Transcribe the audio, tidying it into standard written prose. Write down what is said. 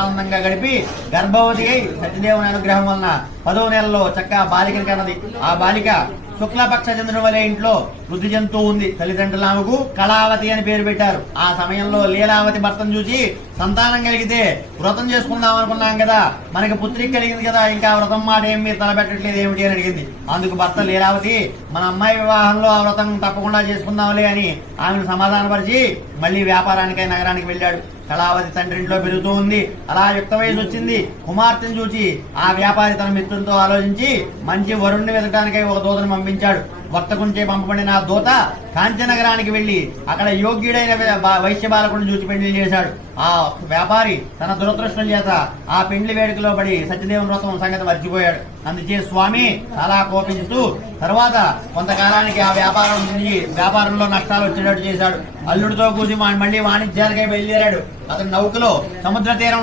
ఆనందంగా గడిపి గర్భవతి అయి సత్యదేవుని అనుగ్రహం వలన 10వ నెలలో చక్కగా బాలికని కన్నది. ఆ బాలిక శుక్లపక్ష చంద్రుని వలె ఇంట్లో వృద్ధి చెందుతూ ఉంది. తల్లిదండ్రులు ఆమెకు కళావతి అని పేరు పెట్టారు. ఆ సమయంలో లీలావతి భర్తను చూసి సంతానం కలిగితే వ్రతం చేసుకుందాం అనుకున్నాం కదా, మనకి పుత్రిక కలిగింది కదా, ఇంకా వ్రతం మాట ఏం మీరు తలపెట్టట్లేదు ఏమిటి అని అడిగింది. అందుకు భర్త లీలావతి మన అమ్మాయి వివాహంలో ఆ వ్రతం తప్పకుండా చేసుకుందాంలే అని ఆమెను సమాధానపరిచి మళ్ళీ వ్యాపారానికై నగరానికి వెళ్ళాడు. కళావతి తండ్రింట్లో పెరుగుతూ ఉంది. అలా యుక్త వయసు వచ్చింది. కుమార్తెను చూచి ఆ వ్యాపారి తన మిత్రులతో ఆలోచించి మంచి వరుణ్ణి వెతకడానికై ఒక దూతను పంపించాడు. వర్తకుంచే పంపబడిన ఆ దూత కాంచనగరానికి వెళ్లి అక్కడ యోగ్యుడైన వైశ్య బాలకుడిని చూసి పెళ్లి చేశాడు. ఆ వ్యాపారి తన దురదృష్టం చేత ఆ పెండ్లి వేడుకలో పడి సత్యదేవుని వ్రతం సంగతి మర్చిపోయాడు. అందుచే స్వామి చాలా కోపించుతూ తరువాత కొంతకాలానికి ఆ వ్యాపారంలో నష్టాలు వచ్చేటట్టు చేశాడు. అల్లుడితో కూసి మళ్ళీ వాణిజ్యానికై బయలుదేరాడు. అతని నౌకలో సముద్ర తీరం